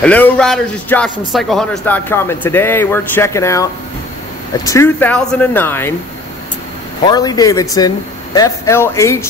Hello riders, it's Josh from CycleHunters.com, and today we're checking out a 2009 Harley-Davidson FLHTCU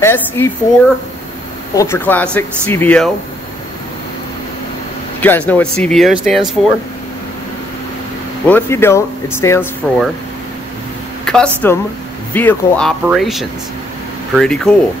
SE4 Ultra Classic CVO. You guys know what CVO stands for? Well, if you don't, it stands for Custom Vehicle Operations. Pretty cool.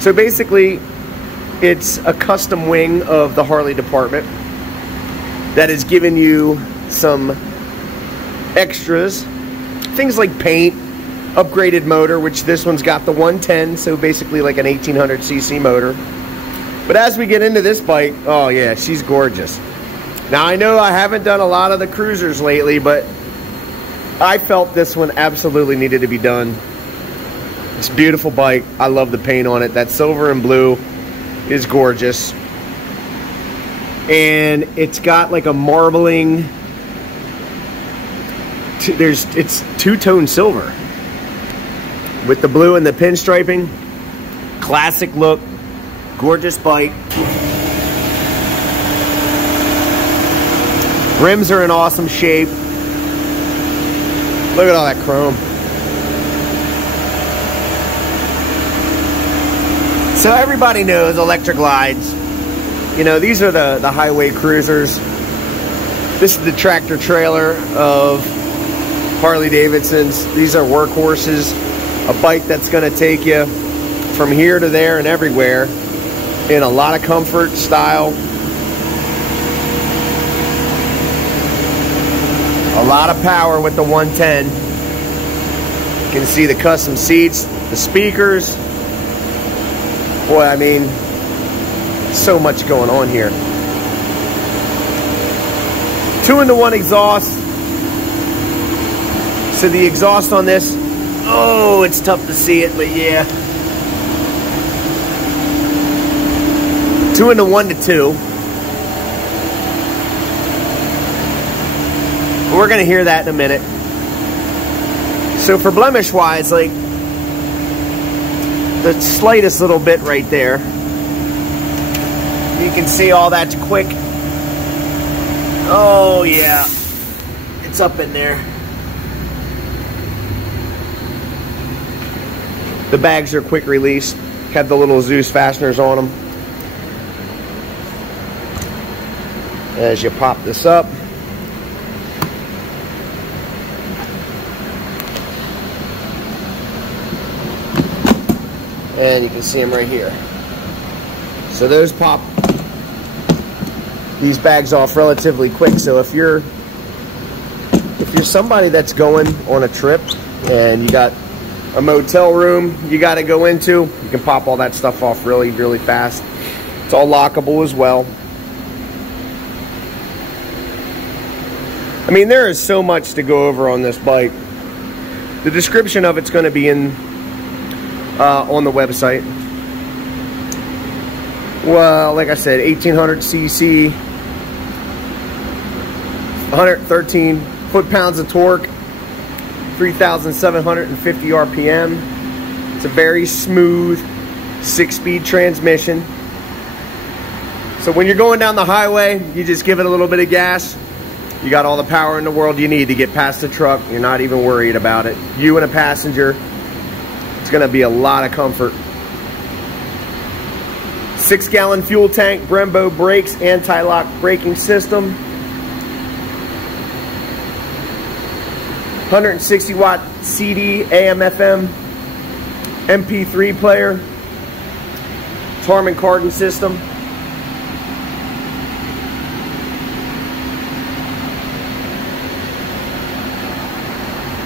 So basically, it's a custom wing of the Harley department that is giving you some extras. Things like paint, upgraded motor, which this one's got the 110, so basically like an 1800cc motor. But as we get into this bike, oh yeah, she's gorgeous. Now I know I haven't done a lot of the cruisers lately, but I felt this one absolutely needed to be done. It's a beautiful bike. I love the paint on it. That silver and blue is gorgeous. And it's got like a marbling, it's two-tone silver with the blue and the pinstriping. Classic look, gorgeous bike. Rims are in awesome shape. Look at all that chrome. So everybody knows Electra glides. You know, these are the highway cruisers. This is the tractor trailer of Harley-Davidson's. These are workhorses. A bike that's going to take you from here to there and everywhere in a lot of comfort, style. A lot of power with the 110. You can see the custom seats, the speakers. Boy, I mean, so much going on here. 2-in-1 exhaust. So the exhaust on this, oh, it's tough to see it, but yeah. 2-in-1 to 2. We're gonna hear that in a minute. So for blemish wise, like the slightest little bit right there, you can see all that's quick. Oh yeah, it's up in there. The bags are quick release, have the little Zeus fasteners on them. As you pop this up, and you can see them right here. So those pop these bags off relatively quick. So if you're somebody that's going on a trip and you got a motel room you got to go into, you can pop all that stuff off really, really fast. It's all lockable as well. I mean, there is so much to go over on this bike. The description of it's going to be in on the website. Well, like I said, 1800cc, 113 foot-pounds of torque, 3,750 RPM. It's a very smooth 6-speed transmission. So when you're going down the highway, you just give it a little bit of gas. You got all the power in the world you need to get past the truck. You're not even worried about it. You and a passenger, it's going to be a lot of comfort. 6-gallon fuel tank, Brembo brakes, anti-lock braking system. 160 watt CD, AM, FM, MP3 player. Harman-Kardon system.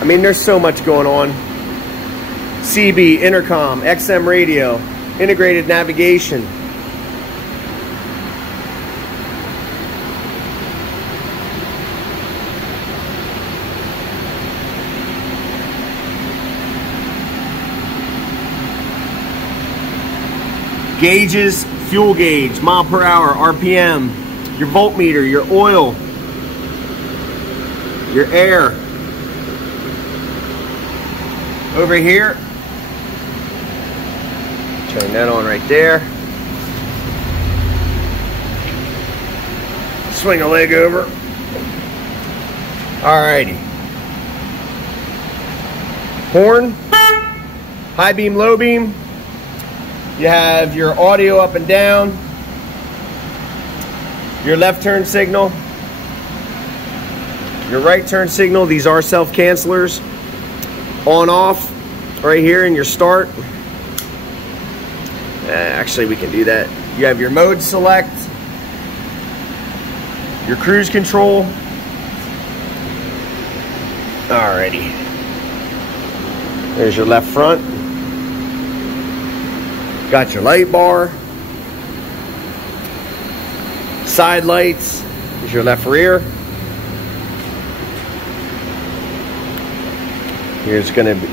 I mean, there's so much going on. CB, intercom, XM radio, integrated navigation. Gauges, fuel gauge, mile per hour, RPM, your voltmeter, your oil, your air. Over here, turn that on right there. Swing a leg over. Alrighty. Horn, high beam, low beam. You have your audio up and down, your left turn signal, your right turn signal. These are self-cancelers. On, off, right here in your start. Actually, we can do that. You have your mode select, your cruise control. Alrighty. There's your left front. Got your light bar. Side lights. There's your left rear. Here's gonna be,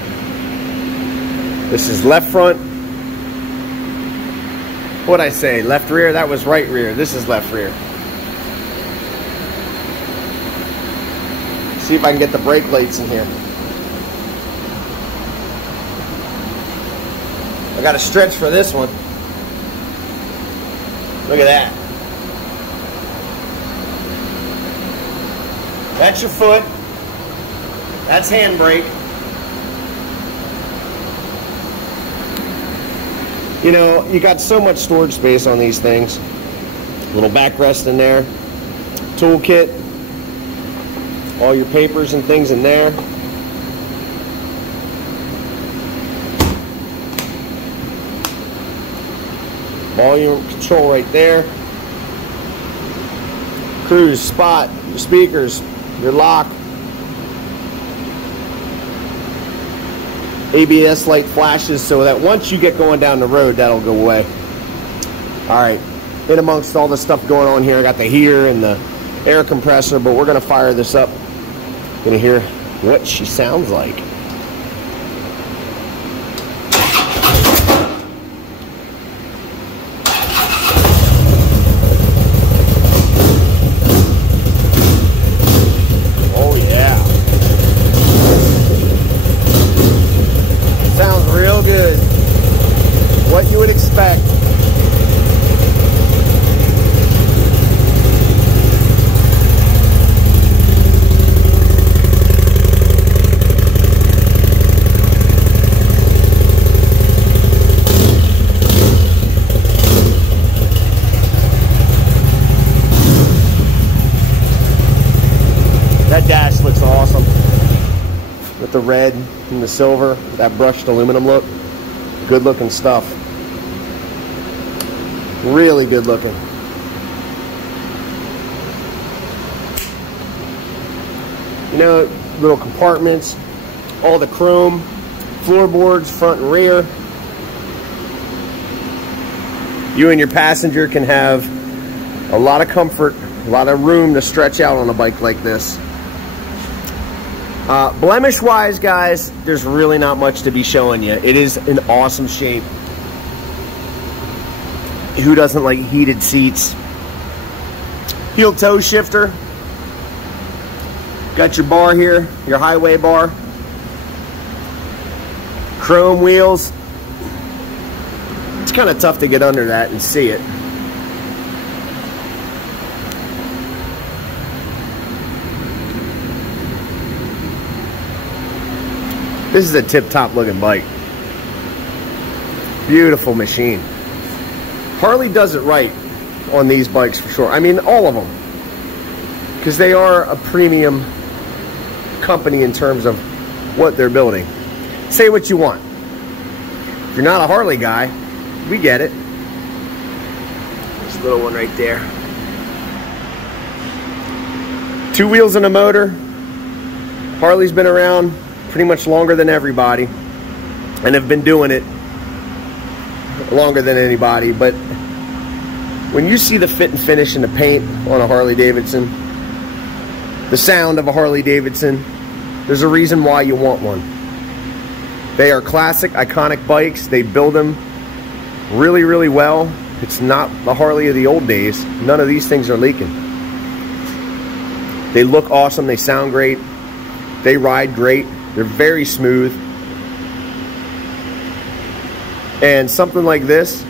this is left front. What'd I say? Left rear? That was right rear. This is left rear. See if I can get the brake lights in here. I got to stretch for this one. Look at that. That's your foot. That's handbrake. You know, you got so much storage space on these things. Little backrest in there. Toolkit. All your papers and things in there. Volume control right there. Cruise, spot, your speakers, your lock. ABS light flashes so that once you get going down the road, that'll go away. Alright, in amongst all the stuff going on here, I got the heater and the air compressor, but we're going to fire this up. Gonna hear what she sounds like. Oh yeah. Sounds real good. What you would expect. That dash looks awesome with the red and the silver, that brushed aluminum look. Good looking stuff. Really good looking. You know, little compartments, all the chrome, floorboards, front and rear. You and your passenger can have a lot of comfort, a lot of room to stretch out on a bike like this. Blemish wise, guys, there's really not much to be showing you. It is in awesome shape. Who doesn't like heated seats? Heel toe shifter. Got your bar here, your highway bar. Chrome wheels. It's kind of tough to get under that and see it. This is a tip-top looking bike. Beautiful machine. Harley does it right on these bikes for sure. I mean, all of them. Because they are a premium company in terms of what they're building. Say what you want. If you're not a Harley guy, we get it. This little one right there. 2 wheels and a motor. Harley's been around pretty much longer than everybody and have been doing it longer than anybody, but when you see the fit and finish and the paint on a Harley-Davidson, the sound of a Harley-Davidson, there's a reason why you want one. They are classic, iconic bikes. They build them really, really well. It's not the Harley of the old days. None of these things are leaking. They look awesome. They sound great. They ride great. They're very smooth. And something like this,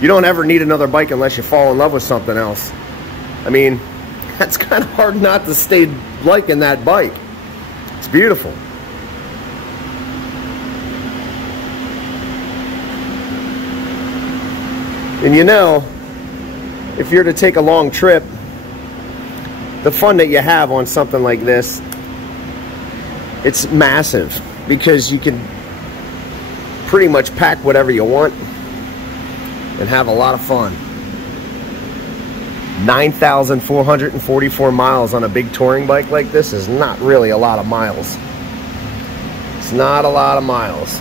you don't ever need another bike unless you fall in love with something else. I mean, That's kind of hard not to stay liking that bike. It's beautiful. And you know, if you're to take a long trip, the fun that you have on something like this, it's massive because you can pretty much pack whatever you want and have a lot of fun. 9,444 miles on a big touring bike like this is not really a lot of miles. It's not a lot of miles.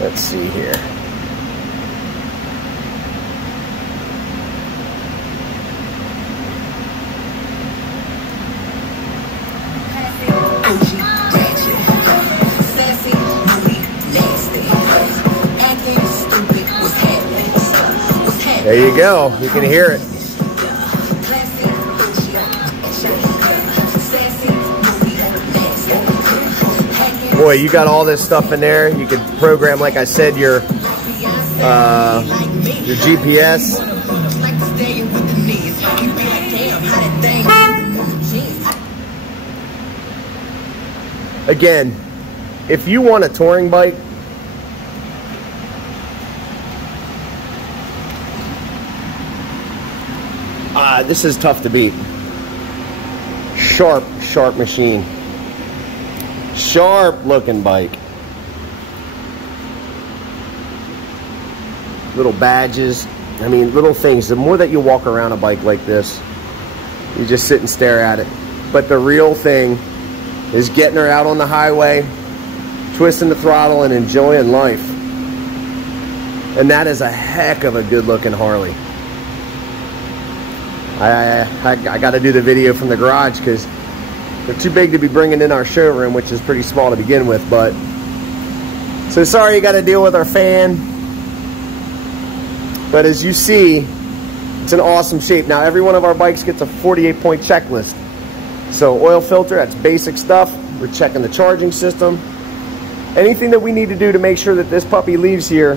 Let's see here. There you go. You can hear it. Boy, you got all this stuff in there. You could program, like I said, your GPS. Again, if you want a touring bike, this is tough to beat. Sharp, sharp machine. Sharp looking bike. Little badges. I mean, little things. The more that you walk around a bike like this, you just sit and stare at it. But the real thing is getting her out on the highway, twisting the throttle, and enjoying life. And that is a heck of a good looking Harley. I got to do the video from the garage because they're too big to be bringing in our showroom, which is pretty small to begin with. But so sorry you got to deal with our fan. But as you see, it's in awesome shape. Now every one of our bikes gets a 48-point checklist. So oil filter, that's basic stuff. We're checking the charging system. Anything that we need to do to make sure that this puppy leaves here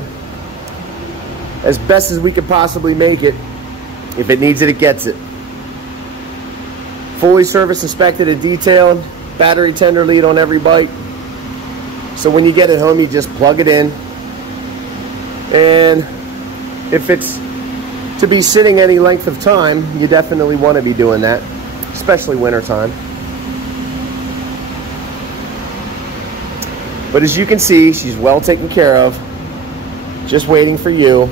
as best as we could possibly make it. If it needs it, it gets it. Fully service inspected and detailed. Battery tender lead on every bike. So when you get it home, you just plug it in. And if it's to be sitting any length of time, you definitely want to be doing that, especially wintertime. But as you can see, she's well taken care of. Just waiting for you.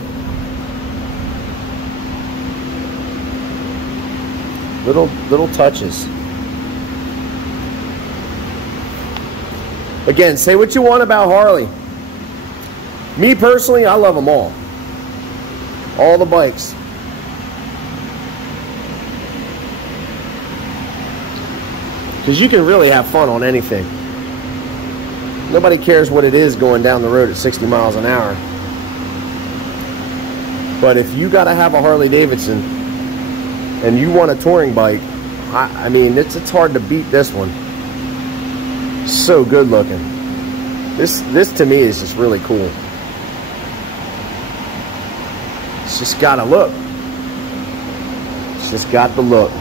Little touches. Again, say what you want about Harley. Me personally, I love them all. All the bikes. Because you can really have fun on anything. Nobody cares what it is going down the road at 60 miles an hour. But if you got to have a Harley-Davidson and you want a touring bike, I mean, it's hard to beat this one. So good looking. This to me is just really cool. It's just got a look. It's just got the look.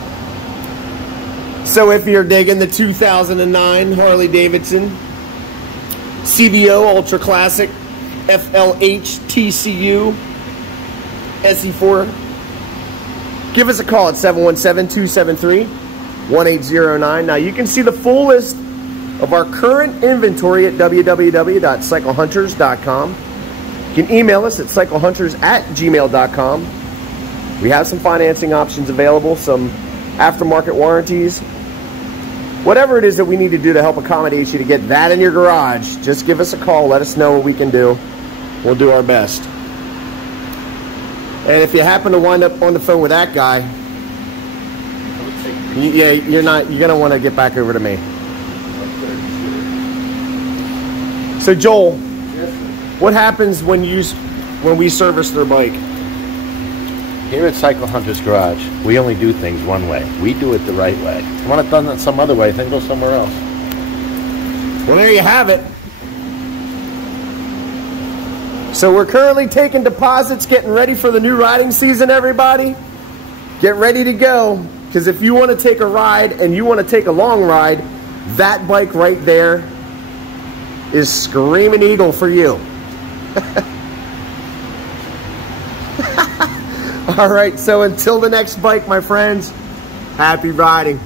So if you're digging the 2009 Harley-Davidson CVO Ultra Classic FLH TCU SE4, give us a call at 717-273-1809. Now you can see the full list of our current inventory at www.cyclehunters.com. You can email us at cyclehunters@gmail.com. We have some financing options available, some aftermarket warranties. Whatever it is that we need to do to help accommodate you to get that in your garage, just give us a call. Let us know what we can do. We'll do our best. And if you happen to wind up on the phone with that guy, you're gonna want to get back over to me. So Joel, what happens when we service their bike? Here at Cycle Hunters Garage, we only do things one way. We do it the right way. If you want it done some other way, then go somewhere else. Well, there you have it. So we're currently taking deposits, getting ready for the new riding season, everybody. Get ready to go, because if you want to take a ride and you want to take a long ride, that bike right there is Screamin Eagle for you. All right, so until the next bike, my friends, happy riding.